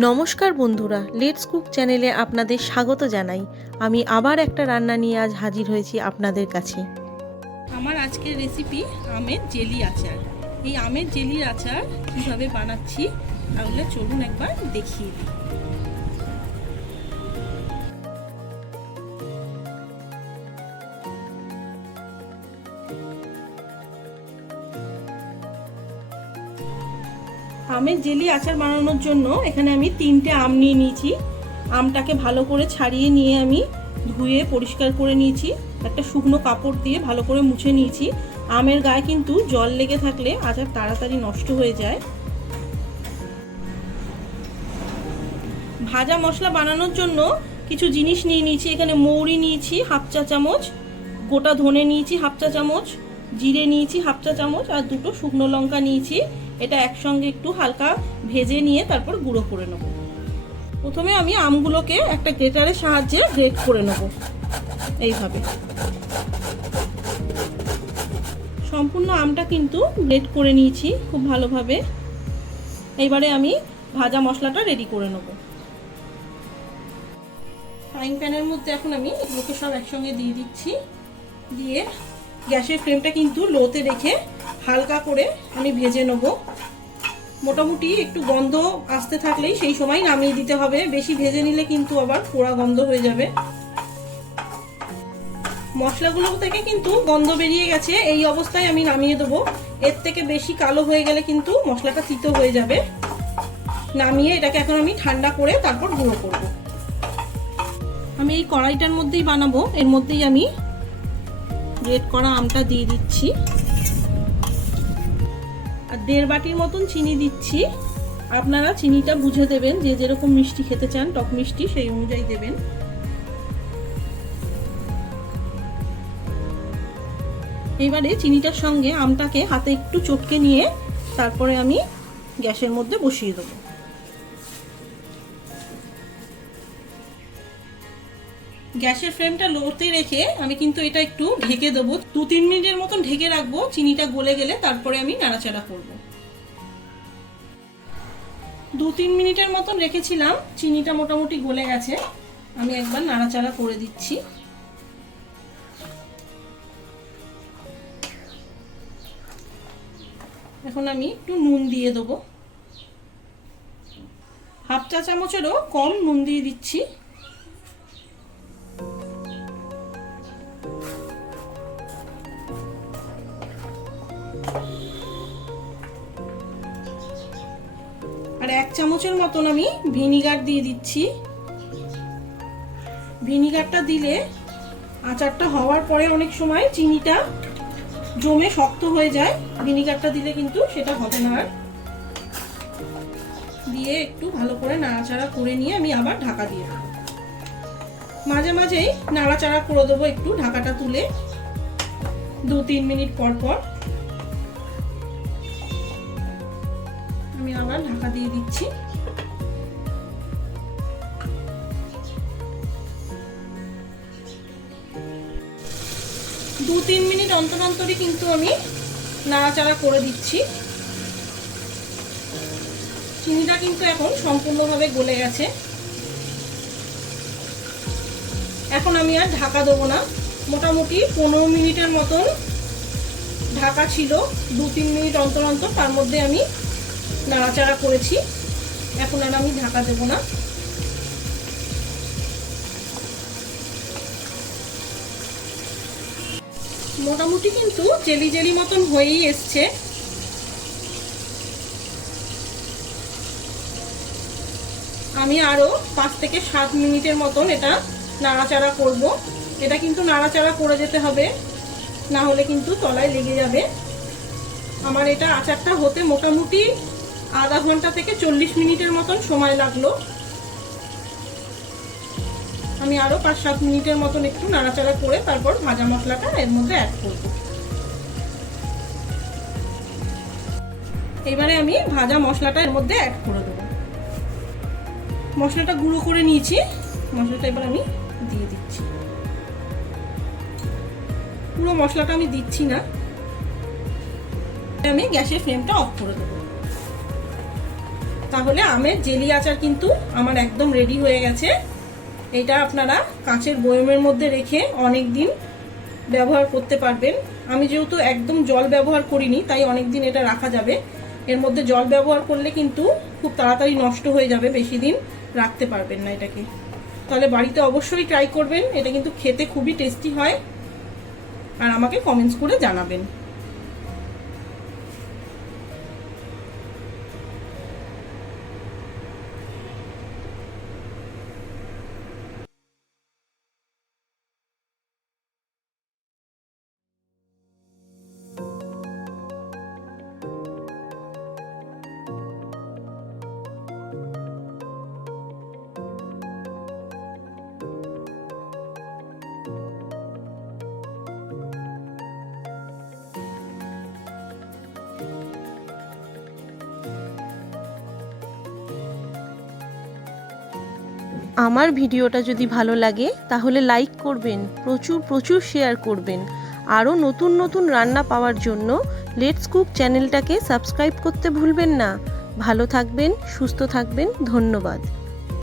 নমস্কার বন্ধুরা, let's cook চ্যানেলে আপনাদের স্বাগত জানাই। আমি আবার একটা রান্না নিয়ে আজ হাজির হয়েছি আপনাদের কাছে। আমার আজকের রেসিপি আমের জেলি আচার। এই আমের জেলির আচার কীভাবে বানাচ্ছি তাহলে চলুন একবার দেখিয়ে দিই। আমের জেলি আচার বানানোর জন্য এখানে আমি 3টে আম নিয়ে নিয়েছি। আমটাকে ভালো করে ছাড়িয়ে নিয়ে আমি ধুয়ে পরিষ্কার করে নিয়েছি। একটা শুকনো কাপড় দিয়ে ভালো করে মুছে নিয়েছি। আমের গায়ে কিন্তু জল লেগে থাকলে আচার তাড়াতাড়ি নষ্ট হয়ে যায়। ভাজা মশলা বানানোর জন্য কিছু জিনিস নিয়ে নিয়েছি। এখানে মৌরি নিয়েছি হাফ চা চামচ, গোটা ধনে নিয়েছি হাফ চা চামচ, জিরে নিয়েছি হাফ চা চামচ, আর 2টো শুকনো লঙ্কা নিয়েছি। এটা একসঙ্গে একটু হালকা ভেজে নিয়ে তারপর গুঁড়ো করে নেব। প্রথমে আমি আমগুলোকে একটা গ্রেটারের সাহায্যে গ্রেট করে নেব। এইভাবে সম্পূর্ণ আমটা কিন্তু গ্রেট করে নিয়েছি খুব ভালোভাবে। এইবারে আমি ভাজা মশলাটা রেডি করে নেব। ফ্রাইং প্যানের মধ্যে এখন আমি এগুলোকে সব একসঙ্গে দিয়ে দিচ্ছি। দিয়ে গ্যাসের ফ্লেমটা কিন্তু লোতে রেখে হালকা করে আমি ভেজে নেব। মোটামুটি একটু গন্ধ আসতে থাকলেই সেই সময় নামিয়ে দিতে হবে। বেশি ভেজে নিলে কিন্তু আবার পোড়া গন্ধ হয়ে যাবে। মশলাগুলো থেকে কিন্তু গন্ধ বেরিয়ে গেছে। এই অবস্থায় আমি নামিয়ে দেবো। এর থেকে বেশি কালো হয়ে গেলে কিন্তু মশলাটা তিতো হয়ে যাবে। নামিয়ে এটাকে এখন আমি ঠান্ডা করে তারপর গুঁড়ো করব। আমি এই কড়াইটার মধ্যেই বানাবো। এর মধ্যেই আমি গ্রেট করা আমটা দিয়ে দিচ্ছি আর 1.5 বাটির মতন চিনি দিচ্ছি। আপনারা চিনিটা বুঝে দেবেন, যে যেরকম মিষ্টি খেতে চান, টক মিষ্টি, সেই অনুযায়ী দেবেন। এবারে চিনিটার সঙ্গে আমটাকে হাতে একটু চটকে নিয়ে তারপরে আমি গ্যাসের মধ্যে বসিয়ে দেবো। গ্যাসের ফ্লেমটা লোতে রেখে আমি কিন্তু এটা একটু ঢেকে দেবো। 2-3 মিনিটের মতন ঢেকে রাখবো। চিনিটা গলে গেলে তারপরে আমি নাড়াচাড়া করব। 2-3 মিনিটের মতন রেখেছিলাম। চিনিটা মোটামুটি গলে গেছে। আমি একবার নাড়াচাড়া করে দিচ্ছি। এখন আমি একটু নুন দিয়ে দেবো। হাফ চা চামচেরও কম নুন দিয়ে দিচ্ছি। আর 1 চামচের মতন আমি ভিনিগার দিয়ে দিচ্ছি। ভিনিগারটা দিলে আচারটা হওয়ার পরে অনেক সময় চিনিটা জমে শক্ত হয়ে যায়। ভিনিগারটা দিলে কিন্তু সেটা হবে না। আর দিয়ে একটু ভালো করে নাড়াচাড়া করে নিয়ে আমি আবার ঢাকা দিয়ে দেবো। মাঝে মাঝেই নাড়াচাড়া করে দেবো একটু ঢাকাটা তুলে 2-3 মিনিট পর পর। আমি আবার ঢাকা দিয়ে দিচ্ছি। 2-3 মিনিট অন্তর অন্তরই কিন্তু আমি নাড়াচাড়া করে দিচ্ছি। চিনিটা কিন্তু এখন সম্পূর্ণভাবে গলে গেছে। এখন আমি আর ঢাকা দেবো না। মোটামুটি 15 মিনিটের মতন ঢাকা ছিল। 2-3 মিনিট অন্তর অন্তর তার মধ্যে আমি নাড়াচাড়া করেছি। এখন আর আমি ঢাকা দেবো না। মোটামুটি কিন্তু জেলি জেলি মতন হয়েই এসছে। আমি আরো 5 থেকে 7 মিনিটের মতন এটা নাড়াচাড়া করব। এটা কিন্তু নাড়াচাড়া করে যেতে হবে, না হলে কিন্তু তলায় লেগে যাবে। আমার এটা আচারটা হতে মোটামুটি আধা ঘন্টা থেকে 40 মিনিটের মতন সময় লাগলো। আমি আরো 5-7 মিনিটের মতন একটু নাড়াচাড়া করে তারপর ভাজা মশলাটা এর মধ্যে অ্যাড করব। এবারে আমি ভাজা মশলাটা এর মধ্যে অ্যাড করে দেবো। মশলাটা গুঁড়ো করে নিয়েছি। মশলাটা এবার আমি দিয়ে দিচ্ছি। পুরো মশলাটা আমি দিচ্ছি না। আমি গ্যাসের ফ্লেমটা অফ করে দেবো। তাহলে আমের জেলি আচার কিন্তু আমার একদম রেডি হয়ে গেছে। এটা আপনারা কাঁচের বয়মের মধ্যে রেখে অনেক দিন ব্যবহার করতে পারবেন। আমি যেহেতু একদম জল ব্যবহার করিনি তাই অনেক দিন এটা রাখা যাবে। এর মধ্যে জল ব্যবহার করলে কিন্তু খুব তাড়াতাড়ি নষ্ট হয়ে যাবে, বেশি দিন রাখতে পারবেন না এটাকে। তাহলে বাড়িতে অবশ্যই ট্রাই করবেন, এটা কিন্তু খেতে খুবই টেস্টি হয়। আর আমাকে কমেন্টস করে জানাবেন। আমার ভিডিওটা যদি ভালো লাগে তাহলে লাইক করবেন, প্রচুর প্রচুর শেয়ার করবেন। আরও নতুন নতুন রান্না পাওয়ার জন্য লেটস কুক চ্যানেলটাকে সাবস্ক্রাইব করতে ভুলবেন না। ভালো থাকবেন, সুস্থ থাকবেন, ধন্যবাদ।